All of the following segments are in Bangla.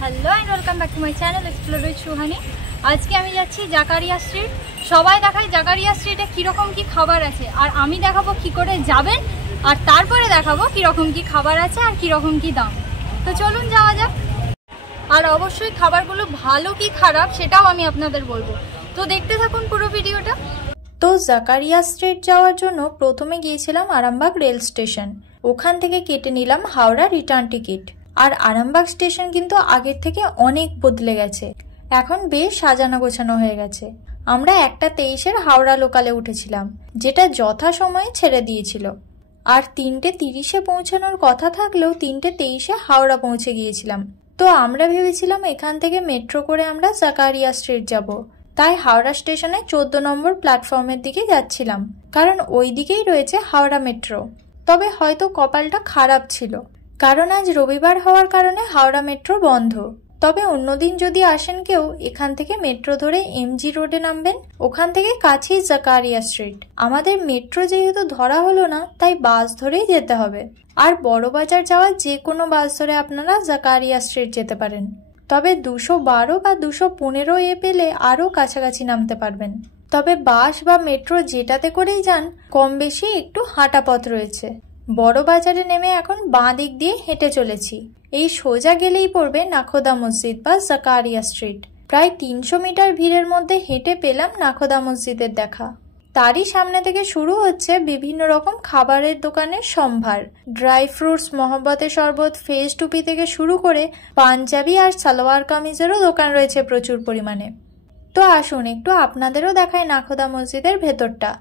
Hello and welcome back to my channel explore with Suhani. আজকে আমি যাচ্ছি জাকারিয়া স্ট্রিট। সবাই দেখায় জাকারিয়া স্ট্রিটে কীরকম কী খাবার আছে, আর আমি দেখাবো কী করে যাবেন, আর তারপরে দেখাবো কীরকম কী খাবার আছে আর কীরকম কী দাম। তো চলুন যাওয়া যাক। আর অবশ্যই খাবারগুলো ভালো কি খারাপ সেটাও আমি আপনাদের বলবো, তো দেখতে থাকুন পুরো ভিডিওটা। তো জাকারিয়া স্ট্রিট যাওয়ার জন্য প্রথমে গিয়েছিলাম আরামবাগ রেল স্টেশন। ওখান থেকে কেটে নিলাম হাওড়া রিটার্ন টিকিট। আর আরামবাগ স্টেশন কিন্তু আগের থেকে অনেক বদলে গেছে, এখন বেশ সাজানো গোছানো হয়ে গেছে। আমরা 1:23 হাওড়া লোকালে উঠেছিলাম, যেটা যথাসময়ে ছেড়ে দিয়েছিল। আর 3:30 পৌঁছানোর কথা থাকলেও 3:23 হাওড়া পৌঁছে গিয়েছিলাম। তো আমরা ভেবেছিলাম এখান থেকে মেট্রো করে আমরা জাকারিয়া স্ট্রিট যাব, তাই হাওড়া স্টেশনে 14 নম্বর প্ল্যাটফর্মের দিকে যাচ্ছিলাম, কারণ ওই দিকেই রয়েছে হাওড়া মেট্রো। তবে হয়তো কপালটা খারাপ ছিল, কারণ আজ রবিবার হওয়ার কারণে হাওড়া মেট্রো বন্ধ। তবে অন্যদিন যদি আসেন কেউ, এখান থেকে মেট্রো ধরে এমজি রোডে নামবেন, ওখান থেকে কাছেই জাকারিয়া স্ট্রিট। আমাদের মেট্রো যেহেতু ধরা হলো না, তাই বাস ধরেই যেতে হবে। আর বড় বাজার যাওয়ার যে কোনো বাস ধরে আপনারা জাকারিয়া স্ট্রিট যেতে পারেন। তবে 212 বা 215 পেলে আরও কাছাকাছি নামতে পারবেন। তবে বাস বা মেট্রো যেটাতে করেই যান, কম বেশি একটু হাঁটা পথ রয়েছে। বড় বাজারে নেমে এখন বাঁ দিক দিয়ে হেঁটে চলেছি। এই সোজা গেলেই পড়বে নাখোদা মসজিদ বা জাকারিয়া স্ট্রিট। প্রায় 300 মিটার ভিড়ের মধ্যে হেঁটে পেলাম নাখোদা মসজিদের দেখা। তারই সামনে থেকে শুরু হচ্ছে বিভিন্ন রকম খাবারের দোকানের সম্ভার। ড্রাই ফ্রুটস, মহব্বতের শরবত, ফেস টুপি থেকে শুরু করে পাঞ্জাবি আর সালোয়ার কামিজেরও দোকান রয়েছে প্রচুর পরিমাণে। তো আসুন একটু আপনাদেরও দেখায় নাখোদা মসজিদের ভেতরটা।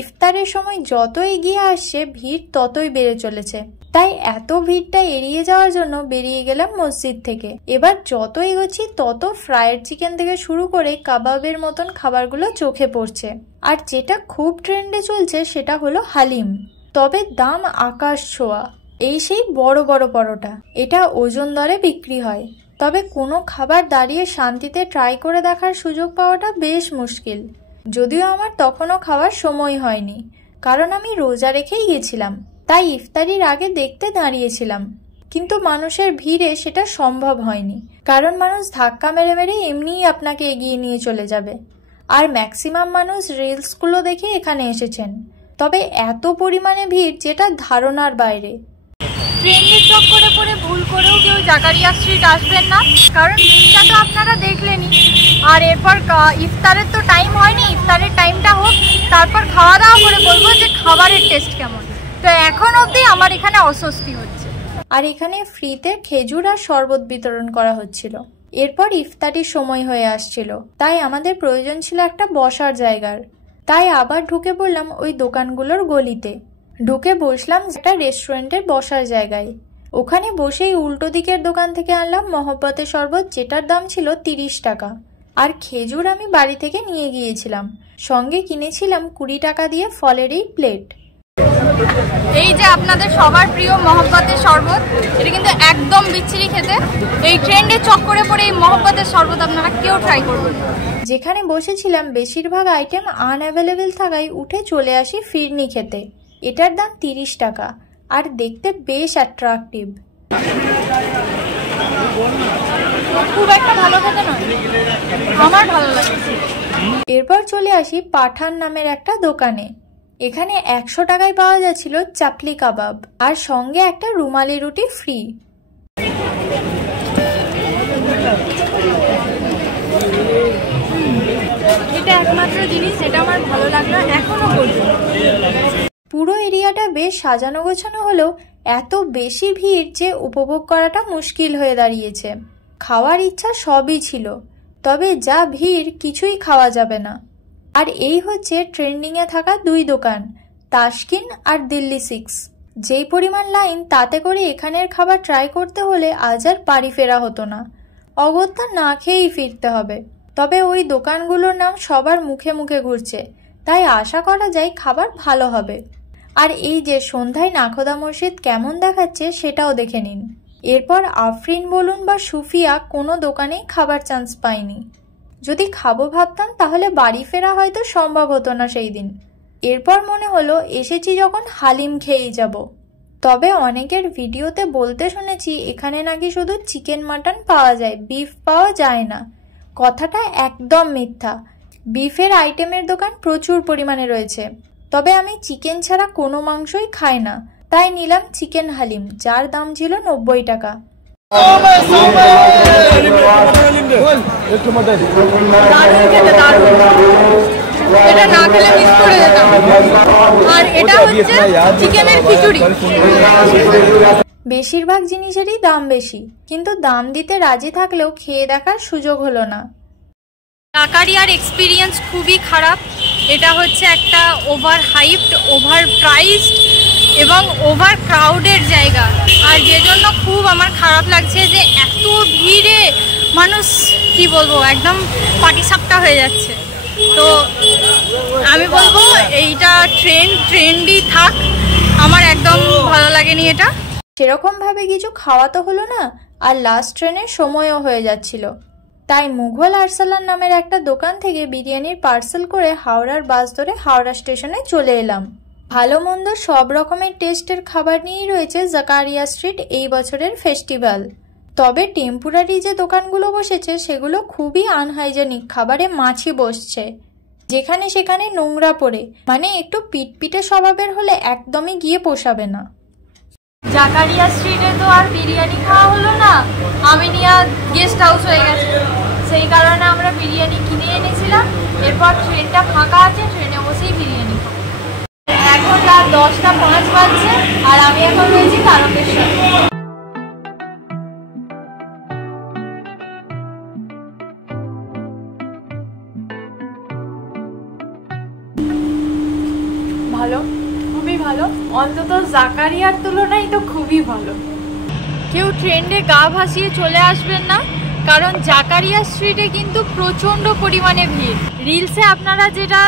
ইফতারের সময় যত এগিয়ে আসছে ভিড় ততই বেড়ে চলেছে, তাই এত ভিড়টা এড়িয়ে যাওয়ার জন্য বেরিয়ে গেলাম মসজিদ থেকে। এবার যত এগোচ্ছি তত ফ্রায়েড চিকেন থেকে শুরু করে কাবাবের মতন খাবারগুলো চোখে পড়ছে। আর যেটা খুব ট্রেন্ডে চলছে সেটা হলো হালিম, তবে দাম আকাশ ছোঁয়া। এই সেই বড় বড় পরোটা, এটা ওজন দরে বিক্রি হয়। তবে কোনো খাবার দাঁড়িয়ে শান্তিতে ট্রাই করে দেখার সুযোগ পাওয়াটা বেশ মুশকিল। যদিও আমার তখনও খাওয়ার সময় হয়নি, কারণ আমি রোজা রেখেই গেছিলাম, তাই ইফতারির আগে দেখতে দাঁড়িয়েছিলাম। কিন্তু মানুষের ভিড়ে সেটা সম্ভব হয়নি, কারণ মানুষ ধাক্কা মেরে মেরে এমনিই আপনাকে এগিয়ে নিয়ে চলে যাবে। আর ম্যাক্সিমাম মানুষ রিলসগুলো দেখে এখানে এসেছেন। তবে এত পরিমাণে ভিড় যেটা ধারণার বাইরে। ট্রেন্ডের চক্করে পড়ে ভুল করেও কেউ জাকারিয়া স্ট্রিট আসবেন না, কারণ ভিড়টা তো আপনারা দেখলেনই। আর এরপর ইফতারের তো টাইম হয়নি, ইফতারের টাইমটা হোক, তারপর খাওয়া দাওয়া করে বলবো যে খাবারের টেস্ট কেমন। তো এখন অবধি আমার এখানে অস্বস্তি হচ্ছে। আর এখানে ফ্রিতে খেজুর আর শরবত বিতরণ করা হচ্ছিল। এরপর ইফতারির সময় হয়ে আসছিল, তাই আমাদের প্রয়োজন ছিল একটা বসার জায়গার। তাই আবার ঢুকে পড়লাম ওই দোকানগুলোর গলিতে। ঢুকে বসলাম একটা রেস্টুরেন্টের বসার জায়গায়। ওখানে বসেই উল্টো দিকের দোকান থেকে আনলাম মহব্বতের শরবত, যেটার দাম ছিল 30 টাকা। আর খেজুর আমি বাড়ি থেকে নিয়ে গিয়েছিলাম, সঙ্গে কিনেছিলাম 20 টাকা দিয়ে ফলের এই প্লেট। এই যে আপনাদের সবার প্রিয় মহব্বতের শরবত, এটা কিন্তু একদম বিচ্ছিরি খেতে। এই ট্রেন্ডের চক্করে পড়ে এই মহব্বতের শরবত আপনারা কেউ ট্রাই করবেন। যেখানে বসেছিলাম বেশিরভাগ আইটেম আনঅ্যাভেলেবেল থাকায় উঠে চলে আসি ফিরনি খেতে। এটার দাম 30 টাকা, আর দেখতে বেশ অ্যাট্রাকটিভ। খুব একটা ভালো খেতে নয়, আমার ভালো লাগে। এরপর চলে আসি পাঠান নামের একটা দোকানে। এখানে 100 টাকায় পাওয়া যাচ্ছিল চাপলি কাবাব, আর সঙ্গে একটা রুমালি রুটি ফ্রি। এটা একমাত্র জিনিস যেটা আমার ভালো লাগলো এখনো পর্যন্ত। পুরো এরিয়াটা বেশ সাজানো গোছানো হলেও এত বেশি ভিড় যে উপভোগ করাটা মুশকিল হয়ে দাঁড়িয়েছে। খাওয়ার ইচ্ছা সবই ছিল, তবে যা ভিড় কিছুই খাওয়া যাবে না। আর এই হচ্ছে ট্রেন্ডিংয়ে থাকা 2 দোকান, তাসকিন আর দিল্লি 6। যেই পরিমাণ লাইন, তাতে করে এখানের খাবার ট্রাই করতে হলে আজ আর বাড়ি ফেরা হতো না, অগত্যা না খেয়েই ফিরতে হবে। তবে ওই দোকানগুলোর নাম সবার মুখে মুখে ঘুরছে, তাই আশা করা যায় খাবার ভালো হবে। আর এই যে সন্ধ্যায় নাখোদা মসজিদ কেমন দেখাচ্ছে সেটাও দেখে নিন। এরপর আফরিন বলুন বা সুফিয়া কোনো দোকানেই খাবার চান্স পায়নি। যদি খাবো ভাবতাম তাহলে বাড়ি ফেরা হয়তো সম্ভব হতো না সেই দিন। এরপর মনে হলো এসেছি যখন হালিম খেয়েই যাব। তবে অনেকের ভিডিওতে বলতে শুনেছি এখানে নাকি শুধু চিকেন মাটন পাওয়া যায়, বিফ পাওয়া যায় না। কথাটা একদম মিথ্যা। বিফের আইটেমের দোকান প্রচুর পরিমাণে রয়েছে, তবে আমি চিকেন ছাড়া কোনো মাংসই খাই না, তাই নিলাম চিকেন হালিম, যার দাম ছিল 90 টাকা। এটা না খেলে মিস করে যেতাম। আর এটা হচ্ছে চিকেনের খিচুড়ি। বেশিরভাগ জিনিসেরই দাম বেশি, কিন্তু দাম দিতে রাজি থাকলেও খেয়ে দেখার সুযোগ হলো না। জাকারিয়ার এক্সপিরিয়েন্স খুবই খারাপ। এটা হচ্ছে একটা ওভার হাইপড, ওভার প্রাইসড এবং ওভার ক্রাউডেড জায়গা। আর যে জন্য খুব আমার খারাপ লাগছে যে এত ভিড়ে মানুষ কি বলবো একদম পাটিসাপটা হয়ে যাচ্ছে। তো আমি বলবো এইটা ট্রেন্ডই থাক, আমার একদম ভালো লাগেনি এটা। সেরকম ভাবে কিছু খাওয়া তো হলো না, আর লাস্ট ট্রেনের সময়ও হয়ে যাচ্ছিল, তাই মুঘল আরসালান নামের একটা দোকান থেকে বিরিয়ানির পার্সেল করে হাওড়ার বাস ধরে হাওড়া স্টেশনে চলে এলাম। ভালো মন্দ সব রকমের টেস্টের খাবার নিয়েই রয়েছে জাকারিয়া স্ট্রিট এই বছরের ফেস্টিভ্যাল। তবে টেম্পোরারি যে দোকানগুলো বসেছে সেগুলো খুবই আনহাইজেনিক, খাবারে মাছি বসছে, যেখানে সেখানে নোংরা পড়ে, মানে একটু পিটপিটে স্বভাবের হলে একদমই গিয়ে পোষাবে না। জাকারিয়া স্ট্রিটে তো আর বিরিয়ানি খাওয়া হলো না, আমিনিয়া গেস্ট হাউস হয়ে গেছে, সেই কারণে আমরা বিরিয়ানি কিনে এনেছিলাম। এরপর ট্রেনটা ফাঁকা আছে, ট্রেনে বসেই বিরিয়ানি খাবো। এখন রাত 10:05 বাজছে আর আমি এখন রয়েছি তারকেশ্বর। ভালো, খুবই ভালো, অন্তত জাকারিয়ার তুলনায় তো খুবই ভালো। কেউ ট্রেন্ডে গা ভাসিয়ে চলে আসবেন না, কারণ জাকারিয়া স্ট্রিটে কিন্তু প্রচণ্ড পরিমাণে ভিড়। রিলসে আপনারা যেটা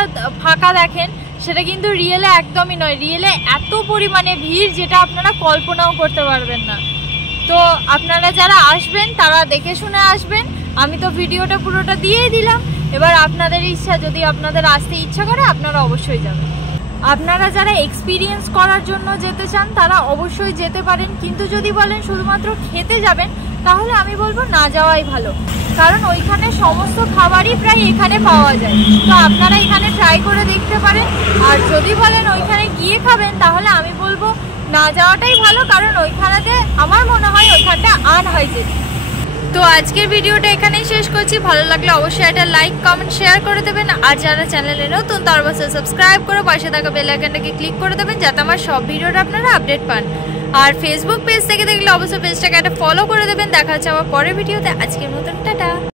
ফাঁকা দেখেন সেটা কিন্তু রিয়েলে একদমই নয়। রিয়েলে এত পরিমাণে ভিড় যেটা আপনারা কল্পনাও করতে পারবেন না। তো আপনারা যারা আসবেন তারা দেখে শুনে আসবেন। আমি তো ভিডিওটা পুরোটা দিয়েই দিলাম, এবার আপনাদের ইচ্ছা, যদি আপনাদের আসতে ইচ্ছা করে আপনারা অবশ্যই যাবেন। আপনারা যারা এক্সপিরিয়েন্স করার জন্য যেতে চান তারা অবশ্যই যেতে পারেন, কিন্তু যদি বলেন শুধুমাত্র খেতে যাবেন তাহলে আমি বলবো না যাওয়াই ভালো, কারণ ওইখানে সমস্ত খাবারই প্রায় এখানে পাওয়া যায়। তো আপনারা এখানে ট্রাই করে দেখতে পারেন। আর যদি বলেন ওইখানে গিয়ে খাবেন তাহলে আমি বলবো না যাওয়াটাই ভালো, কারণ ওইখানেতে আমার মনে হয় ওইখানটা আনহাইজেনিক। তো আজকের ভিডিওটা এখানেই শেষ করছি। ভালো লাগলে অবশ্যই একটা লাইক, কমেন্ট, শেয়ার করে দেবেন। আর যারা চ্যানেলে নতুন তারা অবশ্যই সাবস্ক্রাইব করে পাশে থাকা বেল আইকনটাকে ক্লিক করে দেবেন, যাতে আমার সব ভিডিওটা আপনারা আপডেট পান। আর ফেসবুক পেজ থেকে দেখলে অবশ্যই পেজটাকে একটা ফলো করে দেবেন। দেখা হচ্ছে আবার পরের ভিডিওতে। আজকের মতন টাটা।